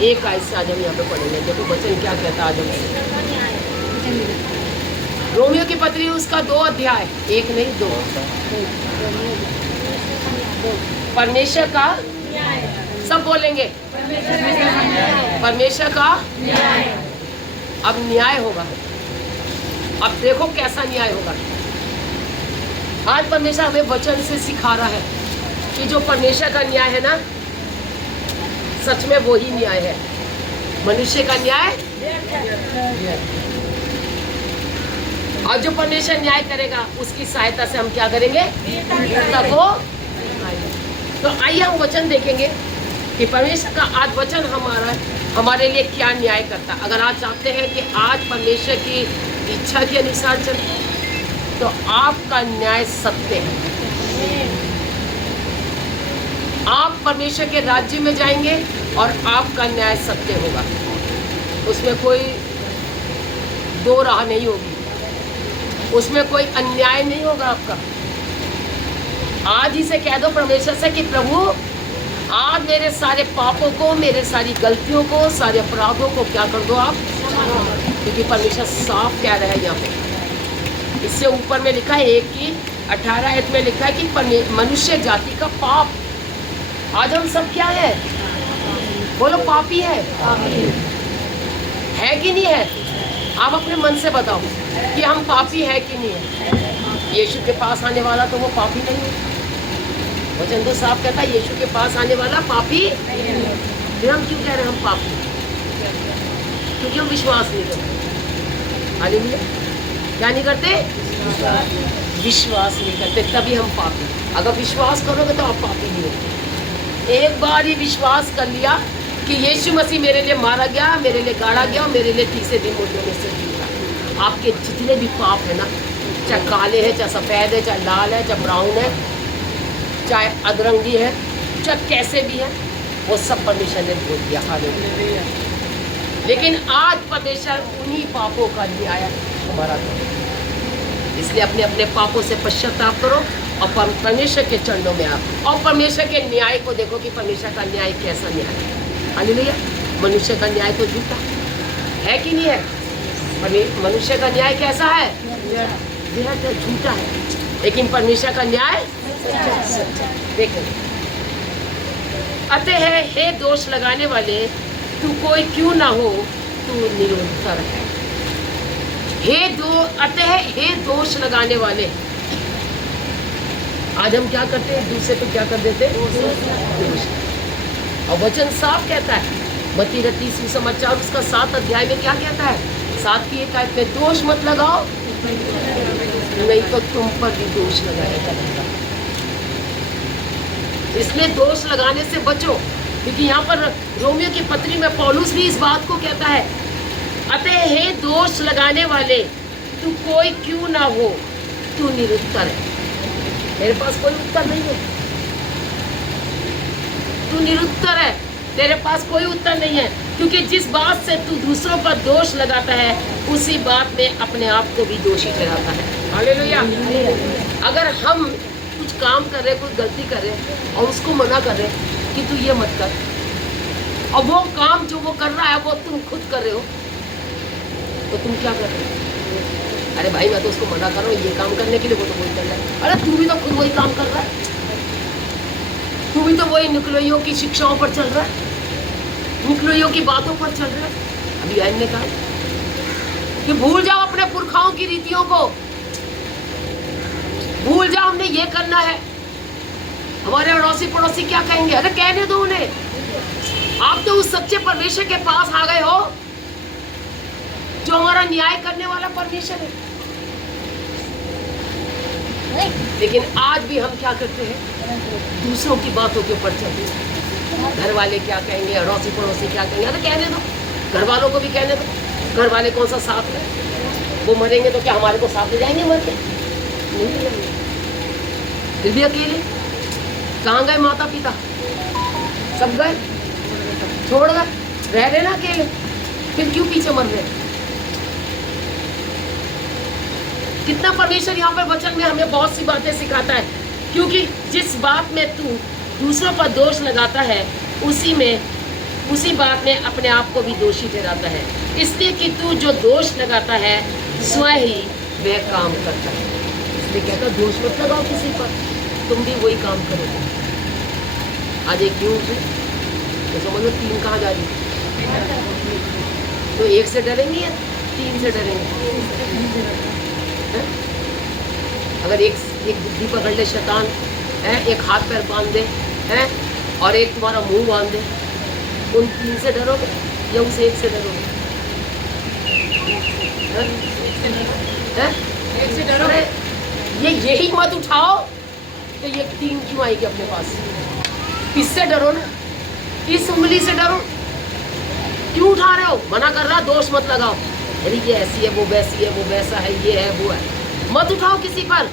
एक आयत से आज हम यहाँ पे पढ़ेंगे। देखो वचन क्या कहता है आज हम। रोमियो की पत्री उसका 2 अध्याय, 1 नहीं 2। परमेश्वर का सब बोलेंगे, परमेश्वर का अब न्याय होगा। अब देखो कैसा न्याय होगा। आज परमेश्वर हमें वचन से सिखा रहा है कि जो परमेश्वर का न्याय है ना, सच में वो ही न्याय है। मनुष्य का न्याय और जो परमेश्वर न्याय करेगा उसकी सहायता से हम क्या करेंगे, को। तो आइए हम वचन देखेंगे कि परमेश्वर का आज वचन हमारे लिए क्या न्याय करता। अगर आप चाहते हैं कि आज परमेश्वर की इच्छा के अनुसार चले तो आपका न्याय सत्य है। आप परमेश्वर के राज्य में जाएंगे और आपका न्याय सत्य होगा, उसमें कोई दो राह नहीं होगी, उसमें कोई अन्याय नहीं होगा आपका। आज ही से कह दो परमेश्वर से कि प्रभु आज मेरे सारे पापों को, मेरे सारी गलतियों को, सारे अपराधों को क्या कर दो आप, क्योंकि परमेश्वर साफ कह रहा है यहाँ पे। इससे ऊपर में लिखा है 1 की 18 आयत में लिखा है कि मनुष्य जाति का पाप। आज हम सब क्या है, बोलो पापी है कि नहीं है? आप अपने मन से बताओ कि हम पापी है कि नहीं है। यीशु के पास आने वाला तो वो पापी नहीं है। वचन तो साफ कहता है यीशु के पास आने वाला पापी। फिर हम क्यों कह रहे हैं हम पापी? क्योंकि हम विश्वास नहीं करते। हालेलुया। क्या नहीं करते? विश्वास नहीं करते, तभी हम पापी। अगर विश्वास करोगे तो आप पापी नहीं होगे। एक बार ही विश्वास कर लिया कि यीशु मसीह मेरे लिए मारा गया, मेरे लिए गाड़ा गया और मेरे लिए तीसरे दिन मुर्दों में से जी उठा। आपके जितने भी पाप है ना, चाहे काले हैं, चाहे सफ़ेद है, चाहे लाल है, चाहे ब्राउन है, चाहे अधरंगी है, चाहे कैसे भी है, वो सब परमेश्वर ने धो दिया। हालेलुया। लेकिन आज परमेश्वर उन्हीं पापों का न्याय हमारा करो। इसलिए अपने अपने पापों से पश्चाताप करो और परमेश्वर के चरणों में आओ और परमेश्वर के न्याय को देखो कि परमेश्वर का न्याय कैसा न्याय है। हालेलुया। मनुष्य का न्याय तो झूठा है कि नहीं है? मनुष्य का न्याय कैसा है? बेहद झूठा है, लेकिन परमेश्वर का न्याय देखो। अतः हे दोष लगाने वाले, तू कोई क्यों ना हो, तू निरंतर है। अतः हे दोष लगाने वाले। आज हम क्या करते हैं, दूसरे पे क्या कर देते हैं? और वचन साफ कहता है, मत्ती 30 समाचार उसका 7 अध्याय में क्या कहता है? 7 की 1 आयत में, दोष मत लगाओ नहीं तो तुम पर भी दोष लगाया जाएगा। इसलिए दोष लगाने से बचो, क्योंकि यहाँ पर रोमियो की पत्री में पौलुस भी इस बात को कहता है, अतः हे दोष लगाने वाले, तू कोई क्यों ना हो, तू निरुत्तर है। मेरे पास कोई उत्तर नहीं है, तू निरुत्तर है, तेरे पास कोई उत्तर नहीं है, क्योंकि जिस बात से तू दूसरों पर दोष लगाता है उसी बात में अपने आप को भी दोषी ठहराता है। हालेलुया। अगर हम कुछ काम कर रहे, कुछ गलती कर रहे और उसको मना कर रहे कि तू ये मत कर, और वो काम जो वो कर रहा है वो तुम खुद कर रहे हो, तो तुम क्या कर रहे हो? अरे भाई मैं तो उसको मना कर रहा हूँ ये काम करने के लिए, वो तो वही कर रहा है। अरे तू भी तो खुद वही काम कर रहा है, तू भी तो वही निकलोइयों की शिक्षाओं पर चल रहा है, निकलोइयों की बातों पर चल रहा है। अभी आयन ने कहा कि भूल जाओ अपने पुरखाओं की रीतियों को, भूल जाओ हमने ये करना है, हमारे अड़ोसी पड़ोसी क्या कहेंगे। अरे कहने दो उन्हें, आप तो उस सच्चे परमेश्वर के पास आ गए हो जो हमारा न्याय करने वाला परमेश्वर है। लेकिन आज भी हम क्या करते हैं, दूसरों की बातों के ऊपर चलते हैं। घर वाले क्या कहेंगे, अड़ोसी पड़ोसी क्या कहेंगे। अरे कहने दो, घर वालों को भी कहने दो। घर वाले कौन सा साथ है, वो मरेंगे तो क्या हमारे को साथ ले जाएंगे मर के? नहीं ले जाएंगे। फिर भी अकेले कहाँ गए माता पिता? सब गए, छोड़ गए, रह रहे ना अकेले, फिर क्यों पीछे मर रहे? कितना परमेश्वर यहाँ पर वचन में हमें बहुत सी बातें सिखाता है, क्योंकि जिस बात में तू दूसरों पर दोष लगाता है उसी में उसी बात में अपने आप को भी दोषी ठहराता है, इसलिए कि तू जो दोष लगाता है स्वयं ही वह काम करता है। इसलिए कहता दोष मत लगाओ किसी पर, तुम भी वही काम करोगे। आज एक क्यों है तो समझ लो 3 कहाँ जा रही है, तो 1 से डरेंगे या 3 से डरेंगे? है? अगर एक बुद्धि पकड़ ले शैतान है, एक हाथ पैर बांध दे है और एक तुम्हारा मुंह बांध दे, उन 3 से डरोगे या उस 1 से डरोगे? एक से डरो। यही मत उठाओ तो ये 3 क्यों आएगी अपने पास? इससे डरो ना, इस उंगली से डरो। क्यों उठा रहे हो? मना कर रहा, दोष मत लगाओ, अरे ये ऐसी है, वो वैसी है, वो वैसा है, ये है, वो है। मत उठाओ किसी पर।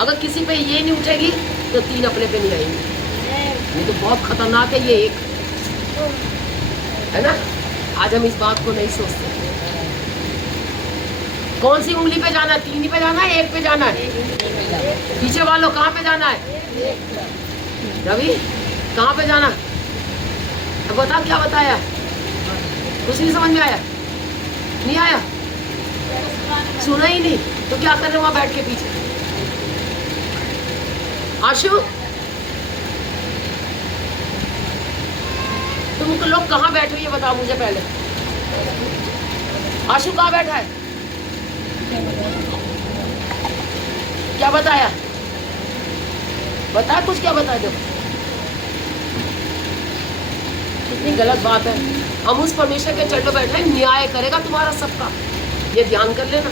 अगर किसी पे ये नहीं उठेगी तो 3 अपने पे नहीं आएंगी। ये तो बहुत खतरनाक है ये एक, है ना? आज हम इस बात को नहीं सोचते। कौन सी उंगली पे जाना है? 3 पे जाना है, 1 पे जाना है? पीछे वालों कहाँ पे जाना है? रवि कहाँ पे जाना? अब बता, क्या बताया? कुछ नहीं समझ में आया? नहीं आया? सुना ही नहीं तो क्या कर रहे हो वहां बैठ के पीछे? आशु, तुम लोग कहाँ बैठे हो ये बताओ मुझे पहले। आशु कहाँ बैठा है? क्या बताया? बता, कुछ क्या बता दो। कितनी गलत बात है। हम उस परमेश्वर के चरणों बैठे हैं, न्याय करेगा तुम्हारा सबका, ये ध्यान कर लेना।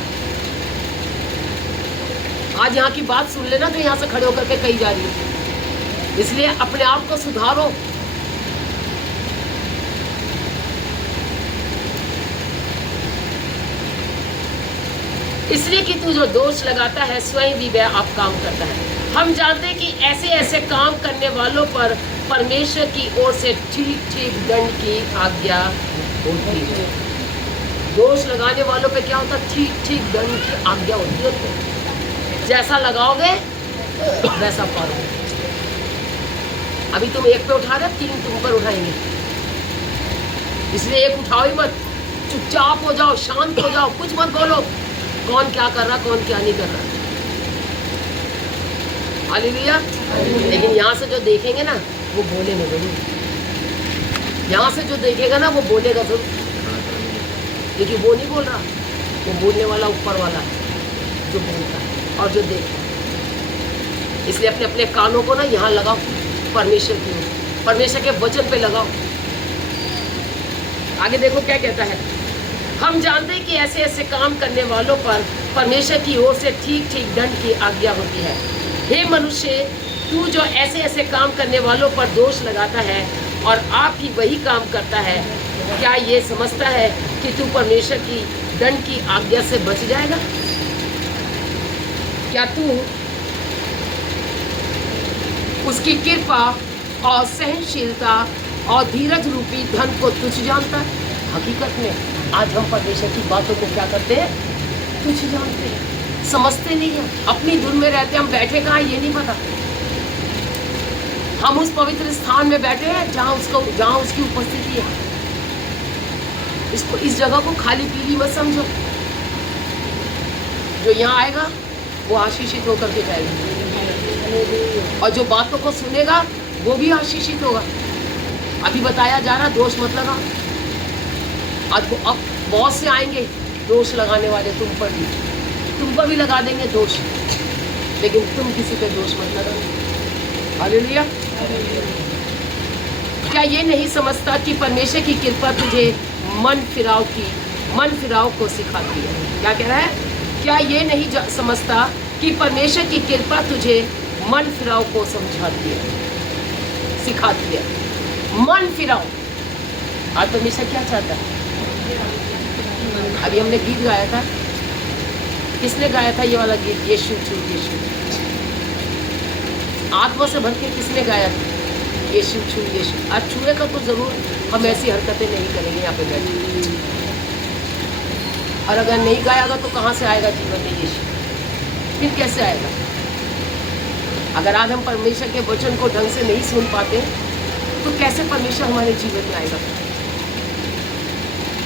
आज यहाँ की बात सुन लेना तो यहाँ से खड़े होकर के कही जा रही है, इसलिए अपने आप को सुधारो। इसलिए कि तू जो दोष लगाता है स्वयं भी वह आप काम करता है। हम जानते हैं कि ऐसे ऐसे काम करने वालों पर परमेश्वर की ओर से ठीक ठीक दंड की आज्ञा होती है। दोष लगाने वालों पे क्या होता है? ठीक ठीक दंड की आज्ञा होती है। जैसा लगाओगे वैसा पाओगे। अभी तुम 1 पे उठा रहे, 3 तुम पर उठाएंगे, इसलिए 1 उठाओ ही मत। चुपचाप हो जाओ, शांत हो जाओ, कुछ मत बोलो। कौन क्या कर रहा, कौन क्या नहीं कर रहा। हालेलुया। लेकिन यहाँ से जो देखेंगे ना वो बोलेंगे जरूर। यहाँ से जो देखेगा ना वो बोलेगा जरूर, क्योंकि वो नहीं बोल रहा, वो बोलने वाला ऊपर वाला जो बोलता है और जो देखता है। इसलिए अपने अपने कानों को ना यहाँ लगाओ, परमेश्वर की ओर, परमेश्वर के वचन पे लगाओ। आगे देखो क्या कहता है। हम जानते हैं कि ऐसे ऐसे काम करने वालों पर परमेश्वर की ओर से ठीक ठीक दंड की आज्ञा होती है। हे मनुष्य, तू जो ऐसे ऐसे काम करने वालों पर दोष लगाता है और आप ही वही काम करता है, क्या ये समझता है कि तू परमेश्वर की दंड की आज्ञा से बच जाएगा? क्या तू उसकी कृपा और सहनशीलता और धीरज रूपी धन को तुच्छ जानता है? हकीकत में आज हम परमेश्वर की बातों को क्या करते हैं? तुच्छ जानते हैं, समझते नहीं हैं, अपनी धुन में रहते हैं। हम बैठे कहाँ ये नहीं पता। हम उस पवित्र स्थान में बैठे हैं जहाँ उसकी उपस्थिति है। इसको, इस जगह को खाली पीली मत समझो। जो यहाँ आएगा वो आशीषित होकर के जाएगा, और जो बातों को सुनेगा वो भी आशीषित होगा। अभी बताया जा रहा, दोष मत लगा। अब बहुत से आएंगे दोष लगाने वाले तुम पर भी लगा देंगे दोष, लेकिन तुम किसी पे दोष मत लगाओ। हालेलुया। क्या ये नहीं समझता कि परमेश्वर की कृपा तुझे मन फिराव को सिखाती है? क्या कह रहा है? क्या ये नहीं समझता कि परमेश्वर की कृपा तुझे मन फिराव को समझाती है, सिखाती है? मन फिराव। आज परमेश्वर क्या चाहता है? अभी हमने गीत गाया था, किसने गाया था ये वाला गीत? यीशु छू यीशु, आत्मा से भर के किसने गाया था? यीशु छू यीशु। आज छूएगा तो जरूर, हम ऐसी हरकतें नहीं करेंगे यहाँ पे बैठे। और अगर नहीं गाएगा तो कहाँ से आएगा जीवन में यीशु? फिर कैसे आएगा? अगर आज हम परमेश्वर के वचन को ढंग से नहीं सुन पाते तो कैसे परमेश्वर हमारे जीवन में आएगा?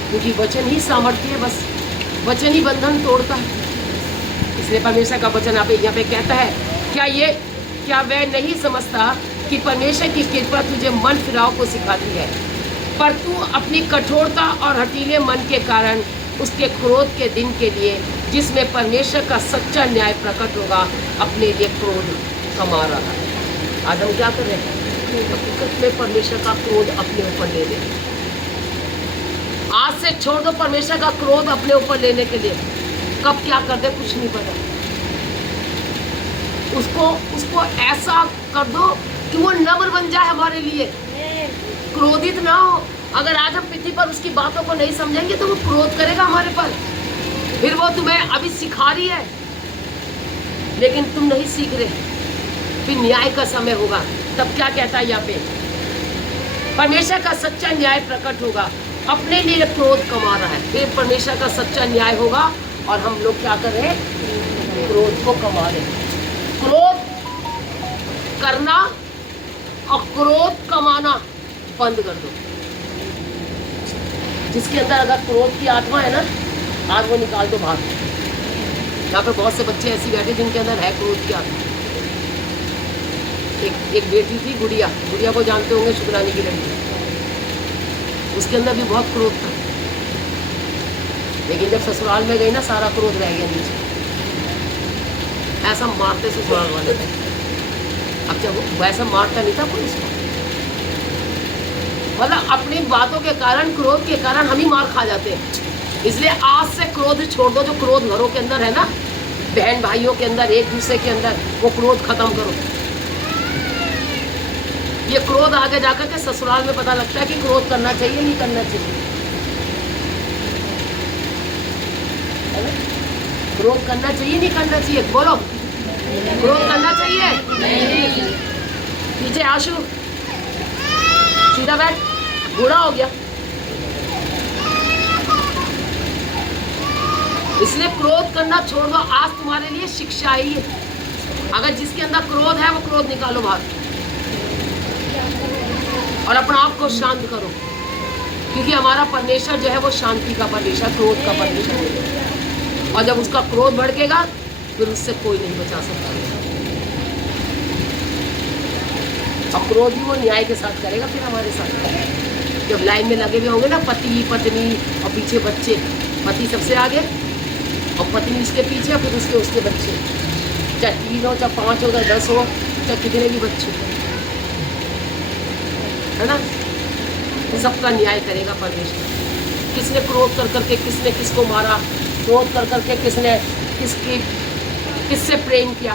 क्योंकि वचन ही सामर्थ्य है, बस वचन ही बंधन तोड़ता है। इसलिए परमेश्वर का वचन यहाँ पे कहता है, क्या वह नहीं समझता कि परमेश्वर की कृपा तुझे मन फिराव को सिखाती है, पर तू अपनी कठोरता और हठीले मन के कारण उसके क्रोध के दिन के लिए, जिसमें परमेश्वर का सच्चा न्याय प्रकट होगा, अपने लिए क्रोध कमा रहा है। आज हम क्या कर रहे हैं? हकीकत में परमेश्वर का क्रोध अपने ऊपर ले ले। आज से छोड़ दो परमेश्वर का क्रोध अपने ऊपर लेने के लिए। कब क्या कर दे कुछ नहीं पता। उसको ऐसा कर दो कि वो नम्र बन जाए हमारे लिए, क्रोधित ना हो। अगर आज हम पृथ्वी पर उसकी बातों को नहीं समझेंगे तो वो क्रोध करेगा हमारे पर। फिर वो तुम्हें अभी सिखा रही है लेकिन तुम नहीं सीख रहे, फिर न्याय का समय होगा। तब क्या कहता है यहाँ पे? परमेश्वर का सच्चा न्याय प्रकट होगा, अपने लिए क्रोध कमा रहा है। फिर परमेश्वर का सच्चा न्याय होगा और हम लोग क्या कर रहे हैं? क्रोध को कमा रहे हैं। क्रोध करना और क्रोध कमाना बंद कर दो। जिसके अंदर अगर क्रोध की आत्मा है ना, आज वो निकाल दो बाहर। यहाँ पर बहुत से बच्चे ऐसी बैठे जिनके अंदर है क्रोध की आत्मा। एक बेटी थी गुड़िया को जानते होंगे, शुक्रानी की लड़की। उसके अंदर भी बहुत क्रोध था, लेकिन जब ससुराल में गई ना, सारा क्रोध रह गया नीचे। ऐसा मारते ससुराल वाले। अब जब वैसा मारता नहीं था कोई उसको, मतलब अपनी बातों के कारण, क्रोध के कारण हम ही मार खा जाते हैं। इसलिए आज से क्रोध छोड़ दो। जो क्रोध घरों के अंदर है ना, बहन भाइयों के अंदर, एक दूसरे के अंदर, वो क्रोध खत्म करो। ये क्रोध आगे जाकर के ससुराल में पता लगता है कि क्रोध करना चाहिए नहीं करना चाहिए। क्रोध करना चाहिए नहीं करना चाहिए? बोलो, क्रोध करना चाहिए नहीं। पीछे आशु, सीधा बैठ, बूढ़ा हो गया। इसलिए क्रोध करना छोड़ दो। आज तुम्हारे लिए शिक्षा ही है। अगर जिसके अंदर क्रोध है वो क्रोध निकालो बाहर और अपना आप को शांत करो, क्योंकि हमारा परमेश्वर जो है वो शांति का परमेश्वर, क्रोध का परमेश्वर है। और जब उसका क्रोध भड़केगा फिर उससे कोई नहीं बचा सकता। और क्रोध ही वो न्याय के साथ करेगा फिर हमारे साथ। जब लाइन में लगे हुए होंगे ना, पति पत्नी और पीछे बच्चे, पति सबसे आगे और पत्नी इसके पीछे, फिर उसके बच्चे, चाहे 3 हो, चाहे 5 हो, चाहे 10 हो, चाहे कितने भी बच्चे, है ना? सबका न्याय करेगा परमेश्वर। किसने क्रोध कर करके किसने किसको मारा, क्रोध कर करके किसने किससे प्रेम किया,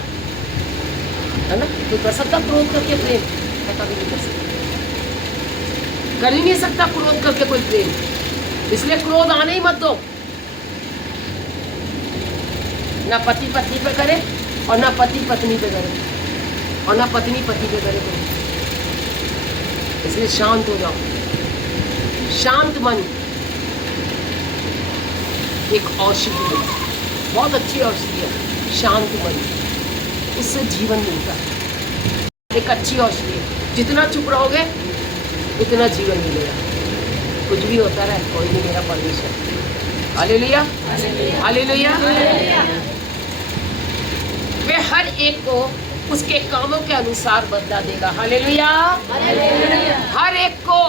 है ना? तो कर सकता क्रोध करके प्रेम? कभी नहीं कर सकता, कर ही नहीं सकता क्रोध करके कोई प्रेम। इसलिए क्रोध आने ही मत दो। ना पति पत्नी पे करे और ना पति पत्नी पे करे और ना पत्नी पति पे करे। इसलिए शांत हो जाओ। शांत मन एक औषधि है, बहुत अच्छी औषधि है। शांत मन, इससे जीवन मिलता है। एक अच्छी औषधि है। जितना चुप रहोगे उतना जीवन मिलेगा। कुछ भी होता रहे, कोई नहीं मेरा परमेश्वर। Hallelujah, hallelujah. वे हर एक को उसके कामों के अनुसार बदला देगा। हालेलुया, हर एक को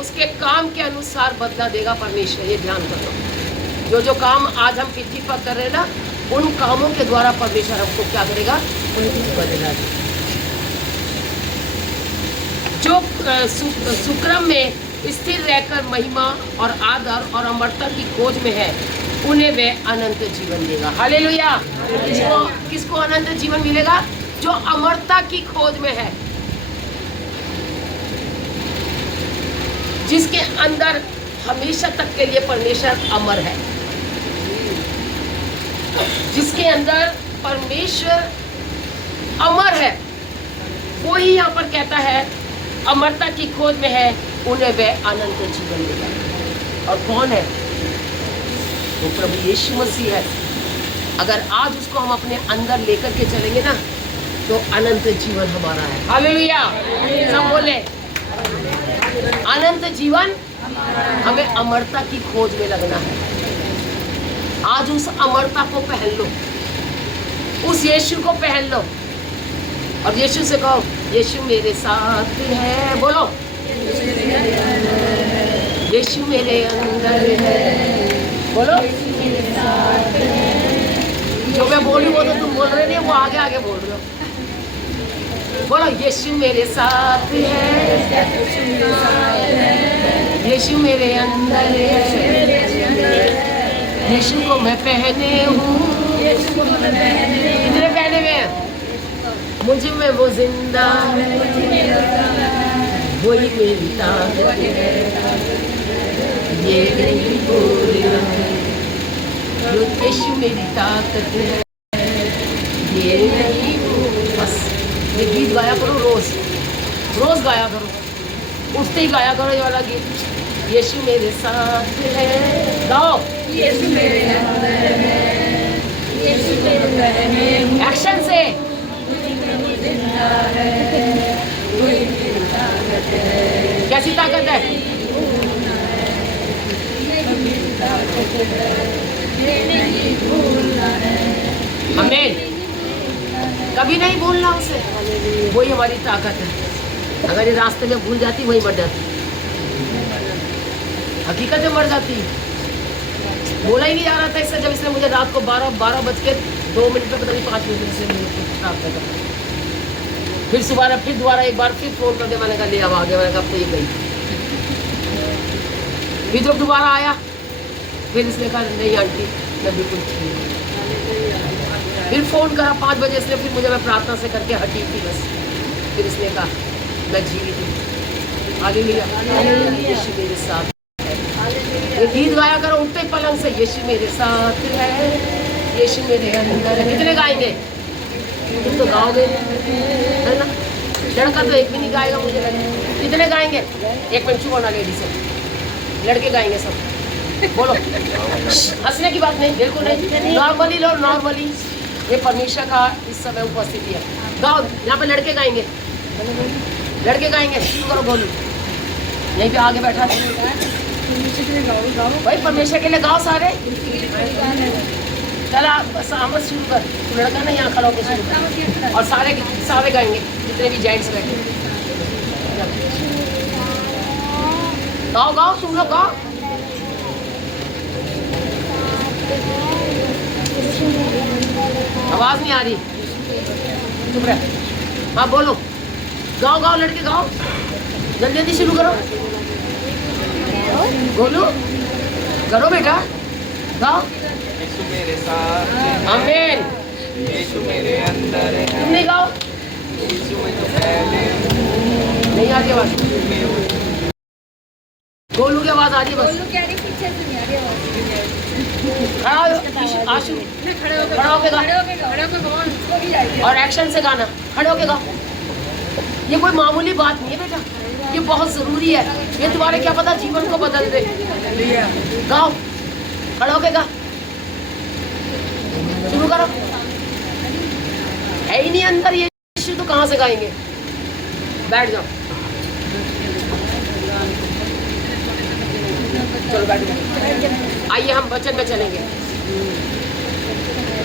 उसके काम के अनुसार बदला देगा परमेश्वर। ये ध्यान करो। जो काम आज हम पृथ्वी पर कर रहे हैं ना, उन कामों के द्वारा परमेश्वर हमको क्या करेगा? बदला देगा। जो सुक्रम में स्थिर रहकर महिमा और आदर और अमरता की खोज में है, उन्हें वह अनंत जीवन देगा। हालेलुया। किसको अनंत जीवन मिलेगा? जो अमरता की खोज में है, जिसके अंदर हमेशा तक के लिए परमेश्वर अमर है, जिसके अंदर परमेश्वर अमर है, वो ही यहाँ पर कहता है अमरता की खोज में है, उन्हें वह अनंत जीवन देगा। और कौन है वो? प्रभु यीशु मसीह है। अगर आज उसको हम अपने अंदर लेकर के चलेंगे ना, तो अनंत जीवन हमारा है। हालेलुया। सब बोले अनंत जीवन, हमें अमरता की खोज में लगना है। आज उस अमरता को पहन लो, उस यीशु को पहन लो और यीशु से कहो, यीशु मेरे साथ है। बोलो, यीशु मेरे अंदर है। बोलो, जो मैं बोली वो तो तुम बोल रहे नहीं, वो आगे आगे बोल रहे हो। बोलो, यीशु मेरे साथ है, यीशु मेरे अंदर है, यीशु को मैं पहने हूँ। कितने पहने हुए हैं? मुझ में वो जिंदा है, वही मेरी ताकत है, ये नहीं भूलना है, यीशु मेरी ताकत है, ये नहीं भूलना। बस ये गीत गाया करो, रोज रोज गाया करो, उठते ही गाया करो ये वाला गीत, यीशु मेरे साथ है। गाओ, यीशु मेरे अंदर है, यीशु मेरे अंदर है, एक्शन से। कैसी ताकत है? हमें कभी नहीं भूलना उसे, वही हमारी ताकत है। अगर ये रास्ते में भूल जाती, वही मर जाती, हकीकत में मर जाती। बोला ही नहीं जा रहा था इससे, जब इसने मुझे रात को 12 बज के 2 मिनट पे, पता नहीं 5 मिनट से प्राप्त कर। फिर सुबह फिर दोबारा एक बार फिर फोन करके मैंने कहा ले अब आगे, मैंने कहा अब तो ये गई। फिर जब दोबारा आया, फिर इसने कहा नहीं आंटी मैं बिल्कुल ठीक। फिर फोन करा 5 बजे इसने, फिर मुझे, मैं प्रार्थना से करके हटी थी बस। फिर इसने कहा मैं जीवित हूँ। हालेलुया, यीशु मेरे साथ है। ये गीत गाया करो उठते पलंग से, यीशु मेरे साथ है, यीशु मेरे अंदर है। कितने गाएंगे? तुम तो गाओगे है ना? लड़का तो एक भी नहीं गाएगा मुझे लगे। कितने गाएंगे? एक मिनट चुप होना लेडी से, लड़के गाएंगे सब। बोलो, हंसने की बात नहीं, बिल्कुल नहीं, नॉर्मली लो, नॉर्मली। ये परमेश्वर का इस समय उपस्थिति है। गाओ, यहाँ पे लड़के गाएंगे, लड़के गाएंगे। शुरू करो, बोलो। यहीं पे आगे बैठा भाई, परमेश्वर के लिए गाओ सारे। चला सामत शुरू कर, तू लड़का नहीं, यहाँ खड़ा होकर शुरू कर। और सारे गाएंगे, जितने भी जेंट्स बैठे। गाओ गाओ, सुन लो, गाओ। आवाज नहीं आ रही, चुप रह। हाँ बोलो, गाओ गाओ लड़के गाओ, जल्दी जल्दी शुरू करो। बोलो, करो बेटा, गाओ। यीशु मेरे साथ है, आमीन। यीशु मेरे अंदर है, तुम नहीं गाओ, यीशु में तो पहले नहीं आ रही आवाज। गोलू की आवाज आ रही है बस। खड़ा हो आशु, खड़ा होके गा, और एक्शन से गाना। खड़े होके गाओ। ये कोई मामूली बात नहीं है बेटा, ये बहुत जरूरी है। ये तुम्हारे क्या पता जीवन को बदल दे। गाओ, खड़े होके गा, शुरू करो। है ही नहीं अंदर ये यीशु, तो कहाँ से गाएंगे? बैठ जाओ, चलो बैठ जाओ। आइए हम वचन में चलेंगे।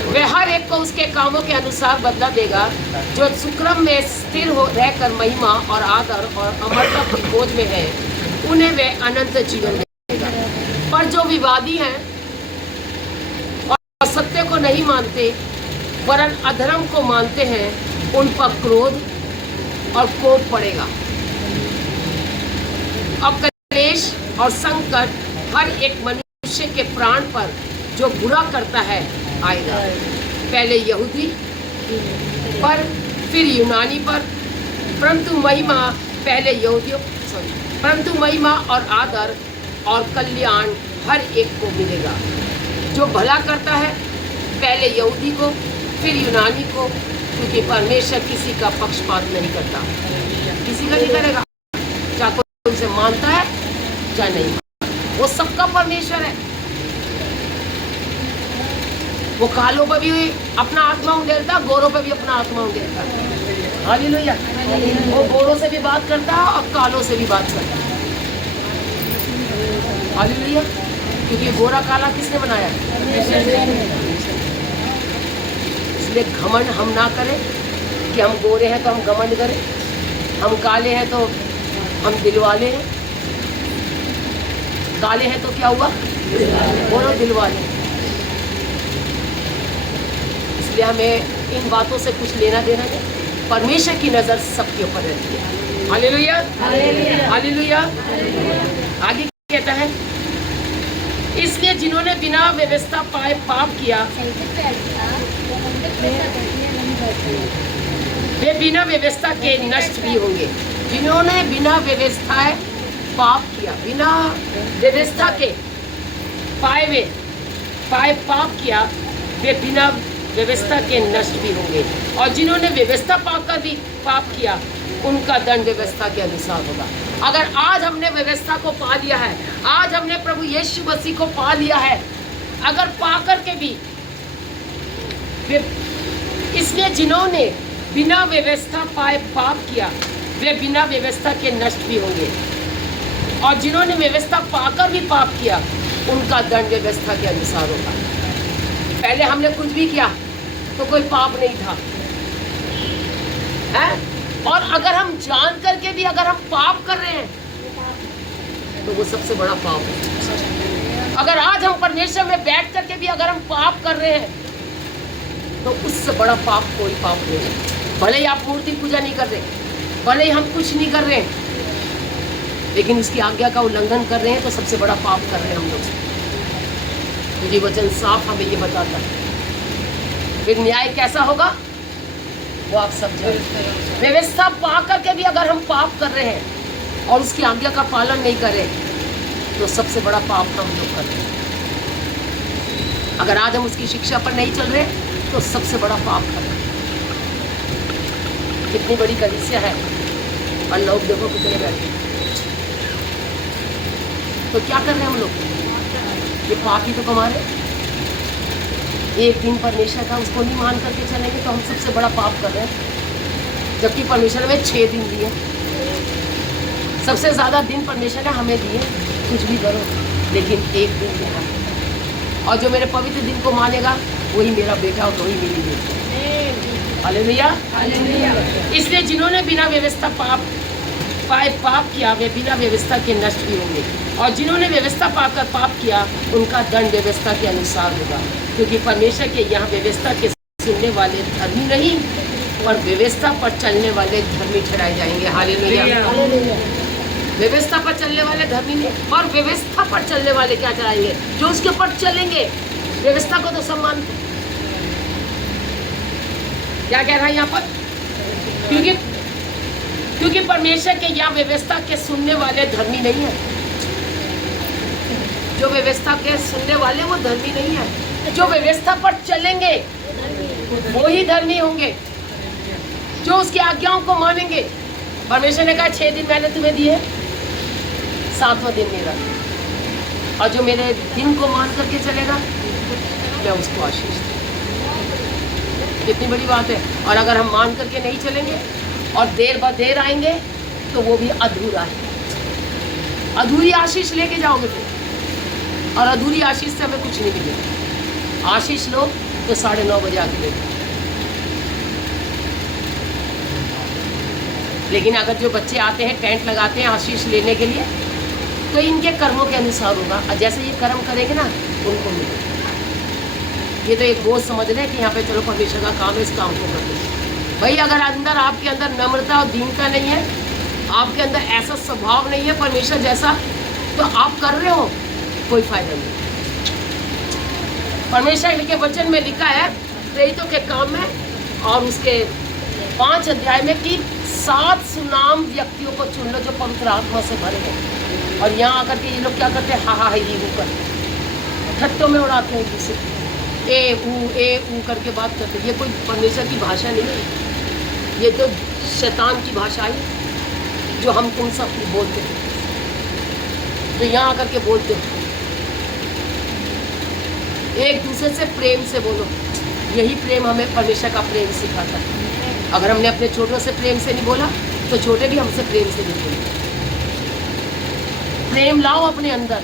वह हर एक को उसके कामों के अनुसार बदला देगा। जो सुक्रम में स्थिर हो रहकर महिमा और आदर और अमरता की खोज में है, उन्हें वह अनंत जीवन देगा। पर जो विवादी हैं और सत्य को नहीं मानते वरन अधर्म को मानते हैं, उन पर क्रोध और कोप पड़ेगा। अब क्लेश और संकट हर एक मनुष्य के प्राण पर जो बुरा करता है आएगा। पहले यहूदी पर, फिर यूनानी पर, परंतु महिमा और आदर और कल्याण हर एक को मिलेगा। जो भला करता है पहले यहूदी को, फिर यूनानी को, क्योंकि परमेश्वर किसी का पक्षपात नहीं करता। किसी का नहीं करेगा, चाहे कोई उनसे मानता है चाहे नहीं, वो सबका परमेश्वर है। वो कालों पर भी अपना आत्मा उंडेलता, गोरों पर भी अपना आत्मा उंडेलता। हालेलुया। वो गोरों से भी बात करता और कालों से भी बात करता। हालेलुया। क्योंकि गोरा काला किसने बनाया है? इसलिए घमंड हम ना करें कि हम गोरे हैं तो हम घमंड करें, हम काले हैं तो हम दिलवाले हैं। काले हैं तो क्या हुआ? बोलो दिलवाले। इसलिए हमें इन बातों से कुछ लेना देना नहीं। परमेश्वर की नजर सबके ऊपर रहती है। Hallelujah, hallelujah. आगे कहता है, इसलिए जिन्होंने बिना व्यवस्था पाए पाप किया वे बिना व्यवस्था के नष्ट भी होंगे। जिन्होंने बिना व्यवस्था पाप किया, बिना व्यवस्था के पाए पाप किया, वे बिना व्यवस्था के नष्ट भी होंगे। और जिन्होंने व्यवस्था पाकर भी पाप किया, उनका दंड व्यवस्था के अनुसार होगा। अगर आज हमने व्यवस्था को पा लिया है, आज हमने प्रभु यीशु मसीह को पा लिया है, अगर पाकर के भी, इसलिए जिन्होंने बिना व्यवस्था पाए पाप किया, वे बिना व्यवस्था के नष्ट भी होंगे। और जिन्होंने व्यवस्था पाकर भी पाप किया, उनका दंड व्यवस्था के अनुसार होगा। पहले हमने कुछ भी किया तो कोई पाप नहीं था, है? और अगर हम जान करके भी अगर हम पाप कर रहे हैं तो वो सबसे बड़ा पाप है। अगर आज हम परमेश्वर में बैठ करके भी अगर हम पाप कर रहे हैं तो उससे बड़ा पाप कोई पाप नहीं है। भले ही आप मूर्ति पूजा नहीं कर रहे, भले ही हम कुछ नहीं कर रहे, लेकिन इसकी आज्ञा का उल्लंघन कर रहे हैं तो सबसे बड़ा पाप कर रहे हैं हम लोग। क्योंकि वचन साफ हमें ये बताता है। फिर न्याय कैसा होगा वो आप सब जानते। व्यवस्था पा करके भी अगर हम पाप कर रहे हैं और उसकी आज्ञा का पालन नहीं कर रहे तो सबसे बड़ा पाप हम लोग कर रहे हैं। अगर आज हम उसकी शिक्षा पर नहीं चल रहे तो सबसे बड़ा पाप कर रहे हैं। कितनी बड़ी कलीसिया है और लोग देखो कितने बैठे, तो क्या कर रहे हैं हम लोग? ये पाप ही तो कमा रहे। एक दिन परमेश्वर का उसको नहीं मान करके चलेंगे तो हम सबसे बड़ा पाप कर रहे हैं। जबकि परमेश्वर ने 6 दिन दिए, सबसे ज़्यादा दिन परमेश्वर ने हमें दिए, कुछ भी करो, लेकिन एक दिन देना। और जो मेरे पवित्र दिन को मानेगा वही मेरा बेटा और वही मेरी बेटी। Hallelujah, hallelujah. इसलिए जिन्होंने बिना व्यवस्था पाप किया, वे बिना व्यवस्था के नष्ट भी होंगे। और जिन्होंने व्यवस्था पाकर पाप किया, उनका दंड व्यवस्था के अनुसार होगा। क्योंकि परमेश्वर के यहाँ व्यवस्था के सुनने वाले धर्मी नहीं, और व्यवस्था पर चलने वाले धर्मी ठहराए जाएंगे। हालेलुया, व्यवस्था पर चलने वाले धर्मी नहीं, और व्यवस्था पर चलने वाले क्या ठहराएंगे? जो उसके ऊपर चलेंगे। व्यवस्था को तो सम्मान, क्या कह रहा है यहाँ पर? क्योंकि परमेश्वर के यहाँ व्यवस्था के सुनने वाले धर्मी नहीं है। जो व्यवस्था के सुनने वाले वो धर्मी नहीं है। जो व्यवस्था पर चलेंगे वो ही धर्मी होंगे, जो उसकी आज्ञाओं को मानेंगे। परमेश्वर ने कहा 6 दिन मैंने तुम्हें दिए, 7वां दिन मेरा। और जो मेरे दिन को मान करके चलेगा मैं उसको आशीष दूँ। कितनी बड़ी बात है। और अगर हम मान करके नहीं चलेंगे और देर ब देर आएंगे तो वो भी अधूरा है। अधूरी आशीष लेके जाओगे फिर, और अधूरी आशीष से हमें कुछ नहीं मिलेगा। आशीष लो तो 9:30 बजे आके लेते। लेकिन अगर जो बच्चे आते हैं टेंट लगाते हैं आशीष लेने के लिए, तो इनके कर्मों के अनुसार होगा। और जैसे ये कर्म करेंगे ना उनको मिलेगा। ये तो एक बोझ समझ रहे हैं कि यहाँ पे चलो परमेश्वर का काम है, इस काम को करते हैं। भाई अगर अंदर आपके अंदर नम्रता और दीनता नहीं है, आपके अंदर ऐसा स्वभाव नहीं है परमेश्वर जैसा, तो आप कर रहे हो कोई फायदा नहीं। परमेश्वर के वचन में लिखा है प्रेरितों के काम में और उसके 5 अध्याय में कि 7 सुनाम व्यक्तियों को चुन लो जो पवित्र आत्मा से भरे हैं। और यहाँ आकर के ये लोग क्या करते हैं? हा ही कर ठट्टों में उड़ाते हैं किसी ए ऊ करके बात करते हैं। ये कोई परमेश्वर की भाषा नहीं है, ये तो शैतान की भाषा है जो हम तुम सब बोलते हैं। तो यहाँ आकर के बोलते हैं एक दूसरे से प्रेम से बोलो। यही प्रेम हमें परमेश्वर का प्रेम सिखाता है। अगर हमने अपने छोटों से प्रेम से नहीं बोला तो छोटे भी हमसे प्रेम से नहीं बोले। प्रेम लाओ अपने अंदर,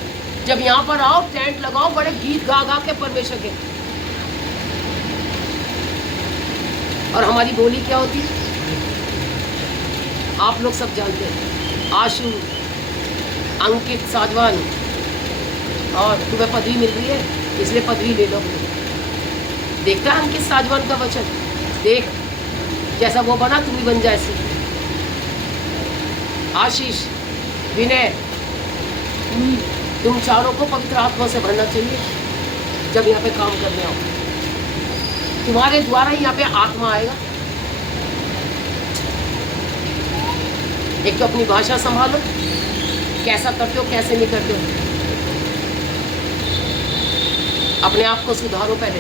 जब यहाँ पर आओ टेंट लगाओ, बड़े गीत गा गा के परमेश्वर के। और हमारी बोली क्या होती है आप लोग सब जानते हैं। आशु, अंकित, साजवान, और तुम्हें पदवी मिल रही है इसलिए पदवी ले लो। देखता है अंकित साजवान का वचन, देख जैसा वो बना तू भी बन जाए ऐसे। आशीष, विनय, तुम चारों को पवित्र आत्मा से भरना चाहिए जब यहाँ पे काम करने आओ। तुम्हारे द्वारा ही यहाँ पे आत्मा आएगा। एक तो अपनी भाषा संभालो, कैसा करते हो कैसे नहीं करते हो, अपने आप को सुधारो पहले।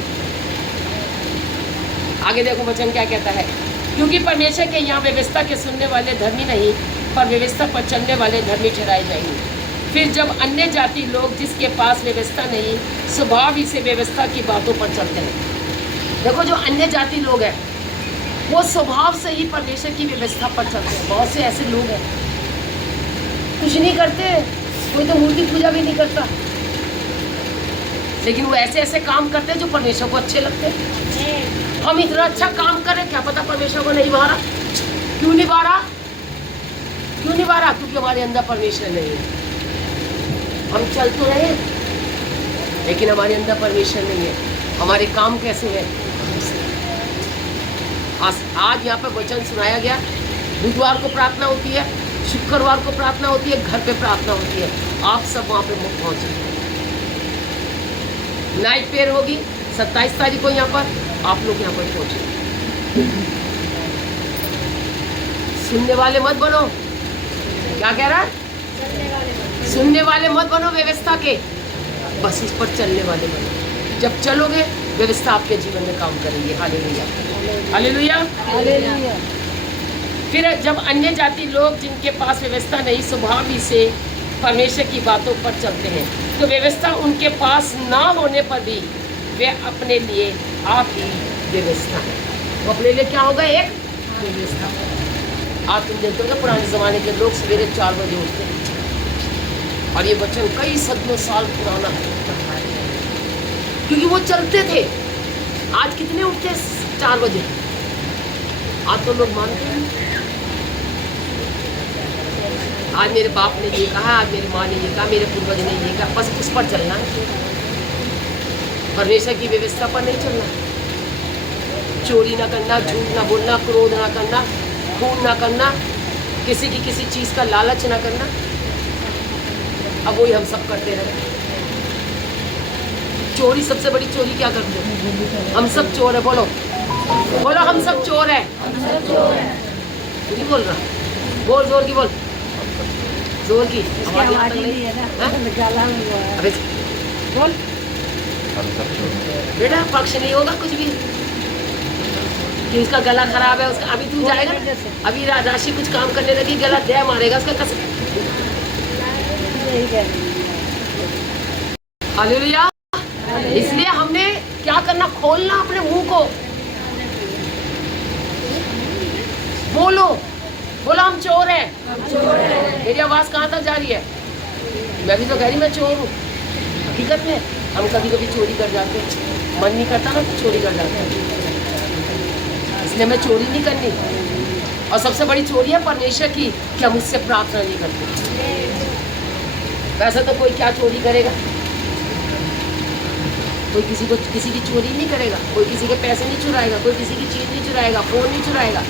आगे देखो वचन क्या कहता है, क्योंकि परमेश्वर के यहाँ व्यवस्था के सुनने वाले धर्मी नहीं पर व्यवस्था पर चलने वाले धर्मी ठहराए जाएंगे। फिर जब अन्य जाति लोग जिसके पास व्यवस्था नहीं स्वभाव ही से व्यवस्था की बातों पर चलते हैं। देखो जो अन्य जाति लोग हैं वो स्वभाव से ही परमेश्वर की व्यवस्था पर चलते हैं। बहुत से ऐसे लोग हैं कुछ नहीं करते, कोई तो मूर्ति पूजा भी नहीं करता, लेकिन वो ऐसे ऐसे काम करते हैं जो परमेश्वर को अच्छे लगते हैं। हम इतना अच्छा काम कर रहे, क्या पता परमेश्वर को नहीं भा रहा। क्यों नहीं भा रहा? क्यों नहीं भा रहा? क्योंकि हमारे अंदर परमेश्वर नहीं है। हम चल तो रहे लेकिन हमारे अंदर परमेश्वर नहीं है। हमारे काम कैसे हैं? आज यहाँ पर वचन सुनाया गया। बुधवार को प्रार्थना होती है, शुक्रवार को प्रार्थना होती है, घर पे प्रार्थना होती है। आप सब वहाँ पे पहुँचे। नाइट प्रेयर होगी 27 तारीख को यहाँ पर, आप लोग यहाँ पर पहुँचे। सुनने वाले मत बनो। क्या कह रहा है? सुनने वाले मत बनो व्यवस्था के, बस इस पर चलने वाले बनो। जब चलोगे व्यवस्था आपके जीवन में काम करेंगे। Hallelujah, hallelujah, hallelujah. फिर जब अन्य जाति लोग जिनके पास व्यवस्था नहीं स्वभाव ही से परमेश्वर की बातों पर चलते हैं, तो व्यवस्था उनके पास ना होने पर भी वे अपने लिए आप ही व्यवस्था है। वो अपने लिए क्या होगा? एक व्यवस्था। आज तुम देखते हो पुराने ज़माने के लोग सवेरे 4 बजे उठते हैं, और ये वचन कई सदियों साल पुराना है, क्योंकि वो चलते थे। आज कितने उठते 4 बजे? आज तो लोग मानते हैं। आज मेरे बाप ने ये कहा, आज मेरी माँ ने ये कहा, मेरे पूर्वज ने ये कहा, बस उस पर चलना है। परमेश्वर की व्यवस्था पर नहीं चलना। चोरी ना करना, झूठ ना बोलना, क्रोध ना करना, खून ना करना, किसी की किसी चीज़ का लालच ना करना। अब वही हम सब करते रहे। चोरी, सबसे बड़ी चोरी क्या करते हैं? हम सब चोर है। बोलो बोलो, हम सब चोर है। नहीं बोल रहा, बोल जोर की, बोल जोर की आवाज यहाँ तक नहीं है। अबे बोल बेटा, पक्ष नहीं होगा कुछ भी कि उसका गला खराब है उसका। अभी तू जाएगा, अभी राशि कुछ काम करने लगी, गला दे मारेगा उसका कसम। हालेलुया। इसलिए हमने क्या करना? खोलना अपने मुंह को। बोलो बोलो, हम चोर हैं। मेरी आवाज कहाँ तक जा रही है? मैं भी तो कह रही मैं चोर हूँ। हकीकत में हम कभी कभी चोरी कर जाते हैं, मन नहीं करता ना तो चोरी कर जाते हैं। इसलिए मैं चोरी नहीं करनी। और सबसे बड़ी चोरी है परमेश्वर की कि हम उससे प्रार्थना नहीं करते। वैसे तो कोई क्या चोरी करेगा? कोई किसी को किसी की चोरी नहीं करेगा, कोई किसी के पैसे नहीं चुराएगा, कोई किसी की चीज़ नहीं चुराएगा, फ़ोन नहीं चुराएगा।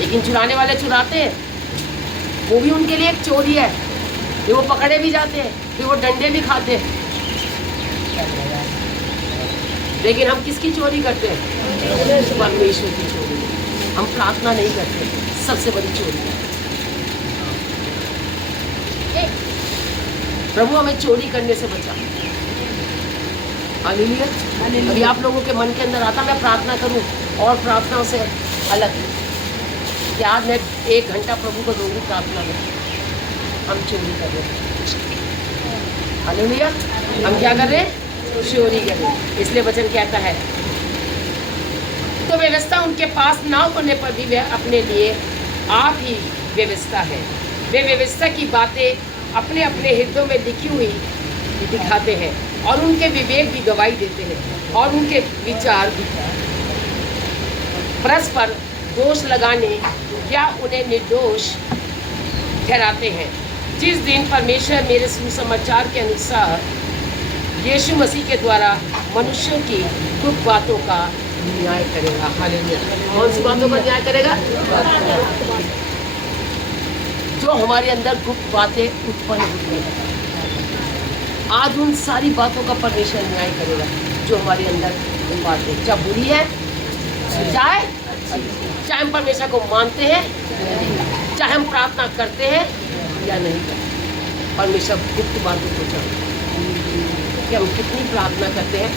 लेकिन चुराने वाले चुराते हैं, वो भी उनके लिए एक चोरी है। फिर वो पकड़े भी जाते हैं, फिर वो डंडे भी खाते हैं। लेकिन हम किसकी चोरी करते हैं? परमेश्वर की चोरी। हम प्रार्थना नहीं करते, सबसे बड़ी चोरी है। प्रभु हमें चोरी करने से बचा। हालेलुया। अभी आप लोगों के मन के अंदर आता मैं प्रार्थना करूं और प्रार्थनाओं से अलग कि आज मैं 1 घंटा प्रभु को दूंगी प्रार्थना में। हम चोरी कर रहे हैं। हालेलुया। हम क्या कर रहे हैं? चोरी कर रहे हैं। इसलिए वचन कहता है, तो व्यवस्था उनके पास ना होने पर भी वह अपने लिए आप ही व्यवस्था है। वे व्यवस्था की बातें अपने अपने हृदयों में लिखी हुई दिखाते हैं और उनके विवेक भी गवाही देते हैं और उनके विचार भी परस्पर दोष लगाने या उन्हें निर्दोष ठहराते हैं। जिस दिन परमेश्वर मेरे सुसमाचार के अनुसार यीशु मसीह के द्वारा मनुष्यों की गुप्त बातों का न्याय करेगा। हालेलुया। कौन सी बातों का न्याय करेगा? जो हमारे अंदर गुप्त बातें उत्पन्न होती हैं, आज उन सारी बातों का परमेश्वर न्याय करेगा जो हमारे अंदर बातें, चाहे बुरी है चाहे हम परमेश्वर को मानते हैं, चाहे हम प्रार्थना करते हैं या नहीं करते, परमेश्वर गुप्त बातों को जानता है कि हम कितनी प्रार्थना करते हैं,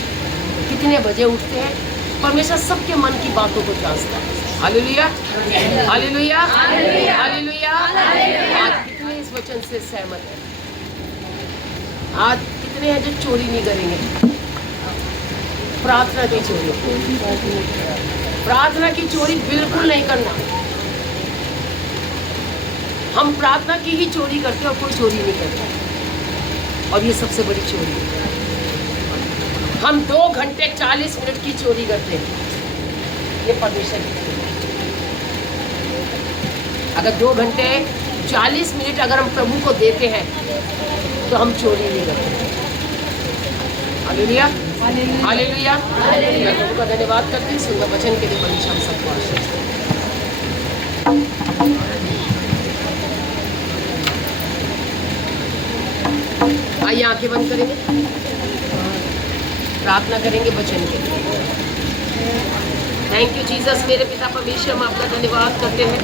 कितने बजे उठते हैं। परमेश्वर सबके मन की बातों को जानता है। Hallelujah, hallelujah, hallelujah. आज कितने इस वचन से सहमत हैं? आज कितने हैं जो चोरी नहीं करेंगे? प्रार्थना की चोरी, प्रार्थना की चोरी बिल्कुल नहीं करना। हम प्रार्थना की ही चोरी करते हैं और कोई चोरी नहीं करता, और ये सबसे बड़ी चोरी है। हम 2 घंटे 40 मिनट की चोरी करते हैं, ये परमेश्वर की चोरी है। अगर 2 घंटे 40 मिनट अगर हम प्रभु को देते हैं तो हम चोरी नहीं करते। Hallelujah, hallelujah. मैं प्रभु का धन्यवाद करती हूँ सुंदर वचन के लिए। परमेश्वर सबको आशीष दे। आइए आंखें बंद करेंगे, प्रार्थना करेंगे वचन के लिए। Thank you Jesus. मेरे पिता परमेश्वर, हम आपका धन्यवाद करते हैं